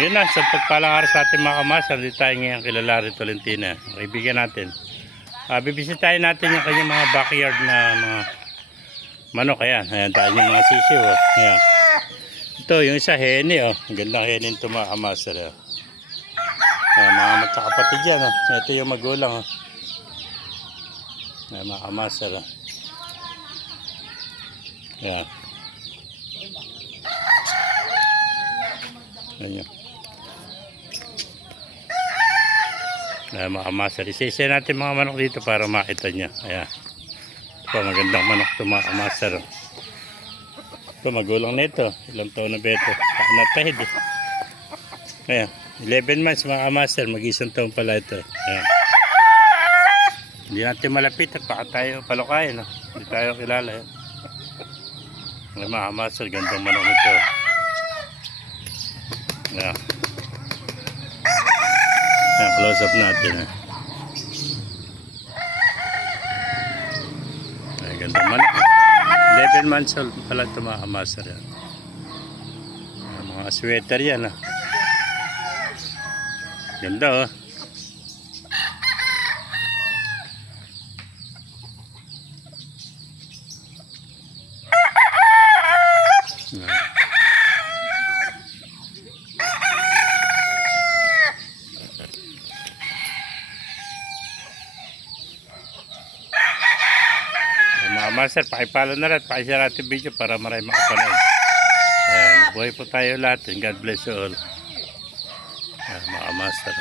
Yun na, sa pagpalang araw sa ating mga kamasar, dito tayo ngayon kila Larry Tolentino. Kaibigan natin. Bibisitahin natin yung kanyang mga backyard na mga manok. Ayan, ayan tayo yung mga sisiw. Oh. Ayan. Ito, yung isa heni. Oh. Ang gandang heni ito mga kamasar. Oh. Ayan, mga magkakapatid yan. Oh. Ito yung magulang. Oh. Ayan, mga kamasar. Oh. Ayan. Ayan. Ayan, mga kamasar. Isa-isa natin mga manok dito para makita nyo. Ayan. Ito, magandang manok ito mga kamasar. Ito, magulang na ito. Ilang taon na ba ito? Natahid eh. Ayan. 11 months mga kamasar. Mag-isang taon pala ito. Ayan. Hindi natin malapit at baka tayo palukayin. No? Hindi tayo kilala. Eh. Ayan, mga kamasar. Gandang manok ito. Ayan. Ayan, close up natin. Eh. Ayan, gandang manok. 11 months old pala ito mga kamasar. Yan. Mga sweater yan. Ah. Ganda oh. Mga master, pakipalo na rin, pakishare natin video para marami makapanood. Ayan, buhay po tayo lahat. God bless you all. Ayan, mga master.